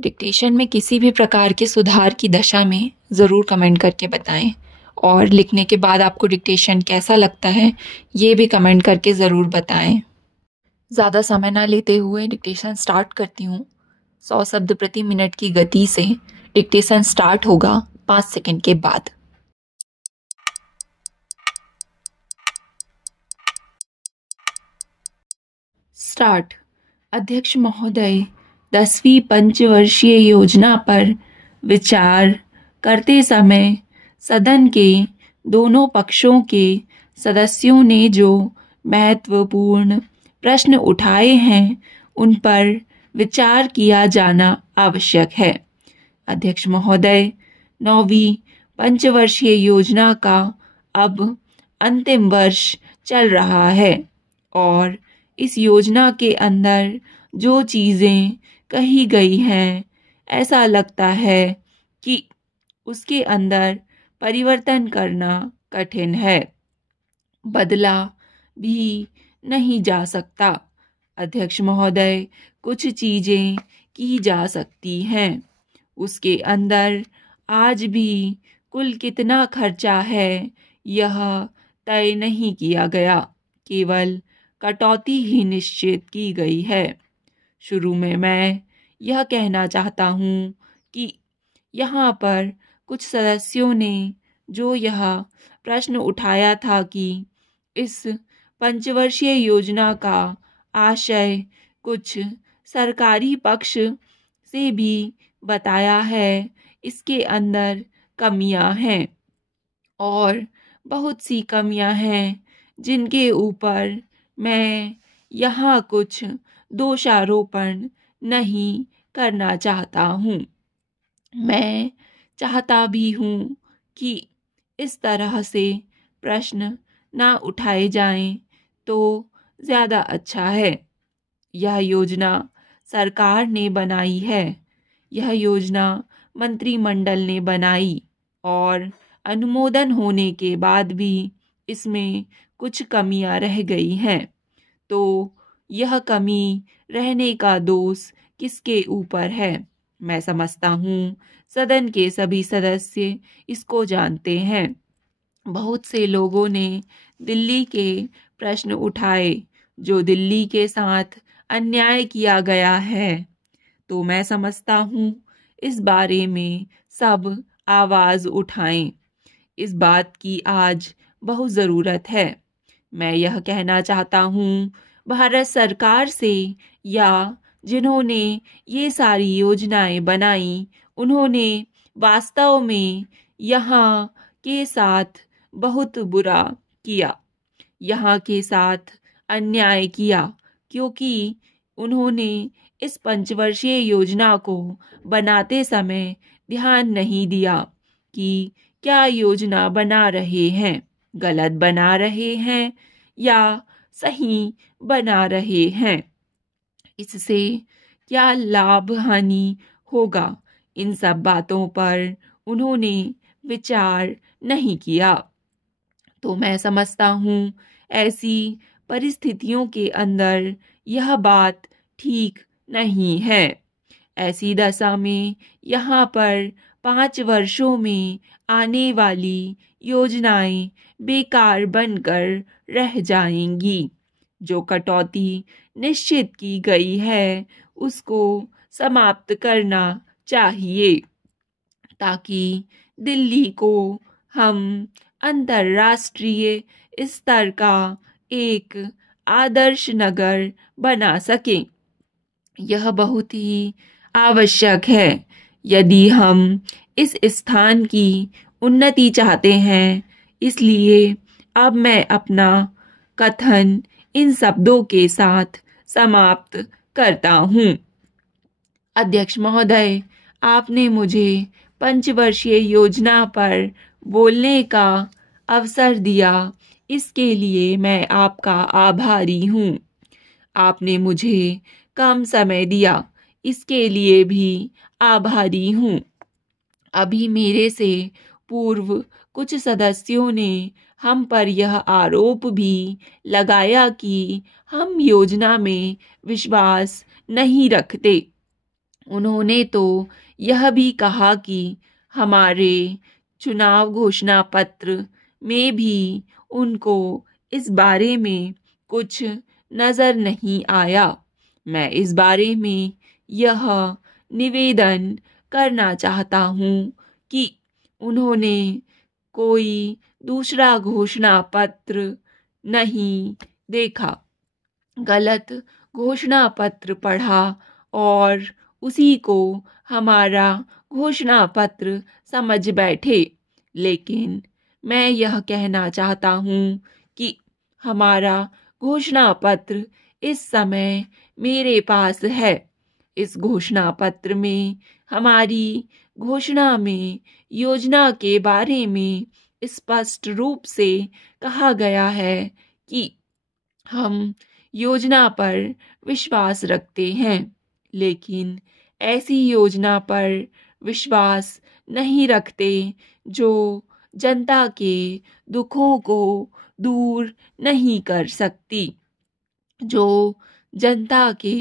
Dictation में किसी भी प्रकार के सुधार की दशा में ज़रूर कमेंट करके बताएं और लिखने के बाद आपको डिक्टेशन कैसा लगता है ये भी कमेंट करके ज़रूर बताएं। ज़्यादा समय ना लेते हुए डिक्टेशन स्टार्ट करती हूँ। 100 शब्द प्रति मिनट की गति से डिक्टेशन स्टार्ट होगा 5 सेकंड के बाद। स्टार्ट। अध्यक्ष महोदय, 10वीं पंचवर्षीय योजना पर विचार करते समय सदन के दोनों पक्षों के सदस्यों ने जो महत्वपूर्ण प्रश्न उठाए हैं उन पर विचार किया जाना आवश्यक है। अध्यक्ष महोदय, 9वीं पंचवर्षीय योजना का अब अंतिम वर्ष चल रहा है और इस योजना के अंदर जो चीज़ें कही गई हैं ऐसा लगता है कि उसके अंदर परिवर्तन करना कठिन है, बदला भी नहीं जा सकता। अध्यक्ष महोदय, कुछ चीज़ें की जा सकती हैं। उसके अंदर आज भी कुल कितना खर्चा है यह तय नहीं किया गया, केवल कटौती ही निश्चित की गई है। शुरू में मैं यह कहना चाहता हूँ कि यहाँ पर कुछ सदस्यों ने जो यह प्रश्न उठाया था कि इस पंचवर्षीय योजना का आशय कुछ सरकारी पक्ष से भी बताया है, इसके अंदर कमियां हैं और बहुत सी कमियां हैं जिनके ऊपर मैं यहाँ कुछ दोषारोपण नहीं करना चाहता हूँ। मैं चाहता भी हूँ कि इस तरह से प्रश्न ना उठाए जाएं तो ज़्यादा अच्छा है। यह योजना सरकार ने बनाई है, यह योजना मंत्रिमंडल ने बनाई और अनुमोदन होने के बाद भी इसमें कुछ कमियां रह गई हैं, तो यह कमी रहने का दोष किसके ऊपर है? मैं समझता हूँ सदन के सभी सदस्य इसको जानते हैं। बहुत से लोगों ने दिल्ली के प्रश्न उठाए, जो दिल्ली के साथ अन्याय किया गया है, तो मैं समझता हूँ इस बारे में सब आवाज़ उठाएं। इस बात की आज बहुत ज़रूरत है। मैं यह कहना चाहता हूँ भारत सरकार से या जिन्होंने ये सारी योजनाएं बनाई उन्होंने वास्तव में यहाँ के साथ बहुत बुरा किया, यहाँ के साथ अन्याय किया, क्योंकि उन्होंने इस पंचवर्षीय योजना को बनाते समय ध्यान नहीं दिया कि क्या योजना बना रहे हैं, गलत बना रहे हैं या सही बना रहे हैं, इससे क्या लाभ हानि होगा, इन सब बातों पर उन्होंने विचार नहीं किया। तो मैं समझता हूँ ऐसी परिस्थितियों के अंदर यह बात ठीक नहीं है। ऐसी दशा में यहाँ पर 5 वर्षों में आने वाली योजनाएं बेकार बनकर रह जाएंगी। जो कटौती निश्चित की गई है उसको समाप्त करना चाहिए ताकि दिल्ली को हम अंतर्राष्ट्रीय स्तर का एक आदर्श नगर बना सकें। यह बहुत ही आवश्यक है यदि हम इस स्थान की उन्नति चाहते हैं। इसलिए अब मैं अपना कथन इन शब्दों के साथ समाप्त करता हूँ। अध्यक्ष महोदय, आपने मुझे पंचवर्षीय योजना पर बोलने का अवसर दिया, इसके लिए मैं आपका आभारी हूँ। आपने मुझे कम समय दिया, इसके लिए भी आभारी हूँ। अभी मेरे से पूर्व कुछ सदस्यों ने हम पर यह आरोप भी लगाया कि हम योजना में विश्वास नहीं रखते। उन्होंने तो यह भी कहा कि हमारे चुनाव घोषणा पत्र में भी उनको इस बारे में कुछ नज़र नहीं आया। मैं इस बारे में यह निवेदन करना चाहता हूँ कि उन्होंने कोई दूसरा घोषणा पत्र नहीं देखा, गलत घोषणा पत्र पढ़ा और उसी को हमारा घोषणा पत्र समझ बैठे। लेकिन मैं यह कहना चाहता हूँ कि हमारा घोषणा पत्र इस समय मेरे पास है। इस घोषणा पत्र में हमारी घोषणा में योजना के बारे में स्पष्ट रूप से कहा गया है कि हम योजना पर विश्वास रखते हैं, लेकिन ऐसी योजना पर विश्वास नहीं रखते जो जनता के दुखों को दूर नहीं कर सकती, जो जनता के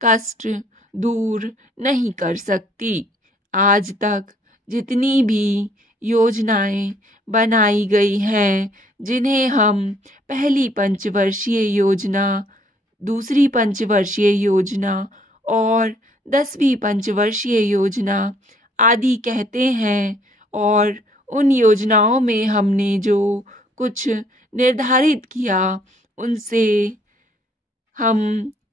कष्ट दूर नहीं कर सकती। आज तक जितनी भी योजनाएं बनाई गई हैं, जिन्हें हम पहली पंचवर्षीय योजना, दूसरी पंचवर्षीय योजना और 10वीं पंचवर्षीय योजना आदि कहते हैं, और उन योजनाओं में हमने जो कुछ निर्धारित किया उनसे हम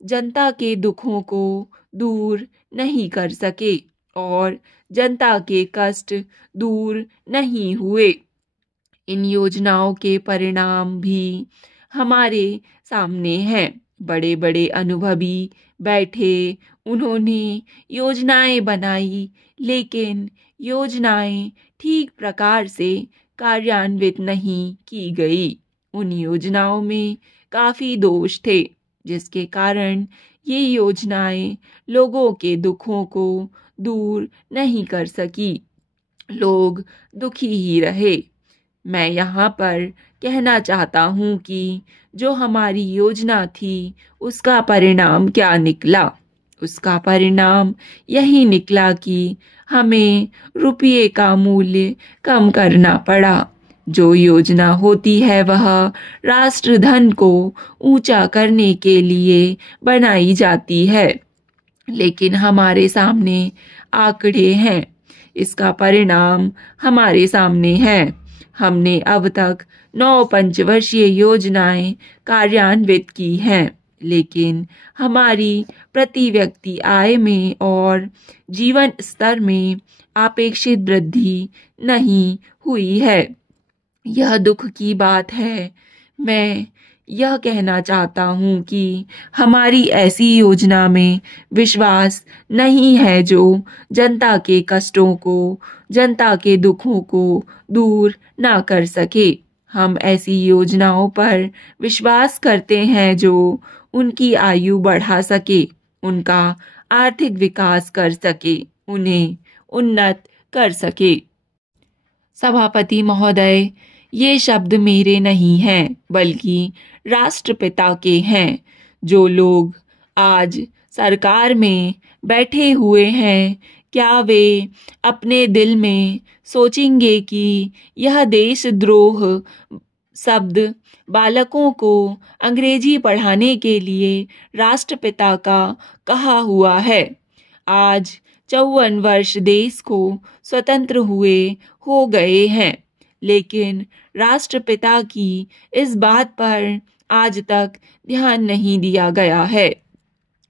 जनता के दुखों को दूर नहीं कर सके और जनता के कष्ट दूर नहीं हुए। इन योजनाओं के परिणाम भी हमारे सामने हैं। बड़े बड़े अनुभवी बैठे, उन्होंने योजनाएं बनाई, लेकिन योजनाएं ठीक प्रकार से कार्यान्वित नहीं की गई। उन योजनाओं में काफ़ी दोष थे, जिसके कारण ये योजनाएं लोगों के दुखों को दूर नहीं कर सकी। लोग दुखी ही रहे। मैं यहाँ पर कहना चाहता हूँ कि जो हमारी योजना थी उसका परिणाम क्या निकला। उसका परिणाम यही निकला कि हमें रुपये का मूल्य कम करना पड़ा। जो योजना होती है वह राष्ट्रधन को ऊंचा करने के लिए बनाई जाती है, लेकिन हमारे सामने आंकड़े हैं। इसका परिणाम हमारे सामने है। हमने अब तक 9 पंचवर्षीय योजनाएं कार्यान्वित की हैं, लेकिन हमारी प्रति व्यक्ति आय में और जीवन स्तर में अपेक्षित वृद्धि नहीं हुई है। यह दुख की बात है। मैं यह कहना चाहता हूँ कि हमारी ऐसी योजना में विश्वास नहीं है जो जनता के कष्टों को, जनता के दुखों को दूर ना कर सके। हम ऐसी योजनाओं पर विश्वास करते हैं जो उनकी आयु बढ़ा सके, उनका आर्थिक विकास कर सके, उन्हें उन्नत कर सके। सभापति महोदय, ये शब्द मेरे नहीं हैं, बल्कि राष्ट्रपिता के हैं। जो लोग आज सरकार में बैठे हुए हैं, क्या वे अपने दिल में सोचेंगे कि यह देशद्रोह शब्द बालकों को अंग्रेजी पढ़ाने के लिए राष्ट्रपिता का कहा हुआ है? आज 54 वर्ष देश को स्वतंत्र हुए हो गए हैं, लेकिन राष्ट्रपिता की इस बात पर आज तक ध्यान नहीं दिया गया है।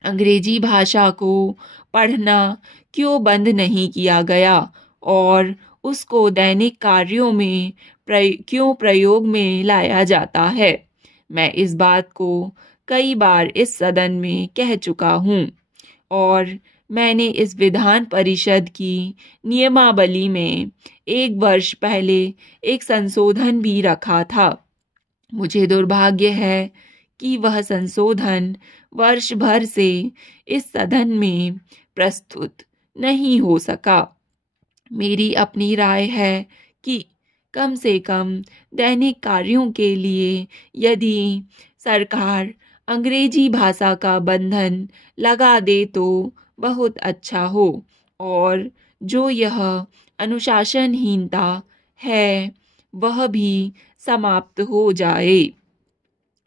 अंग्रेजी भाषा को पढ़ना क्यों बंद नहीं किया गया और उसको दैनिक कार्यों में क्यों प्रयोग में लाया जाता है? मैं इस बात को कई बार इस सदन में कह चुका हूँ और मैंने इस विधान परिषद की नियमावली में 1 वर्ष पहले एक संशोधन भी रखा था। मुझे दुर्भाग्य है कि वह संशोधन वर्ष भर से इस सदन में प्रस्तुत नहीं हो सका। मेरी अपनी राय है कि कम से कम दैनिक कार्यों के लिए यदि सरकार अंग्रेजी भाषा का बंधन लगा दे तो बहुत अच्छा हो और जो यह अनुशासनहीनता है वह भी समाप्त हो जाए।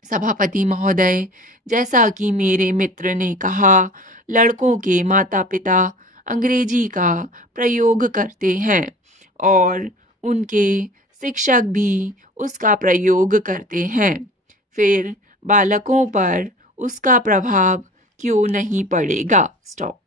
सभापति महोदय, जैसा कि मेरे मित्र ने कहा, लड़कों के माता पिता अंग्रेजी का प्रयोग करते हैं और उनके शिक्षक भी उसका प्रयोग करते हैं। फिर बालकों पर उसका प्रभाव क्यों नहीं पड़ेगा? स्टॉप।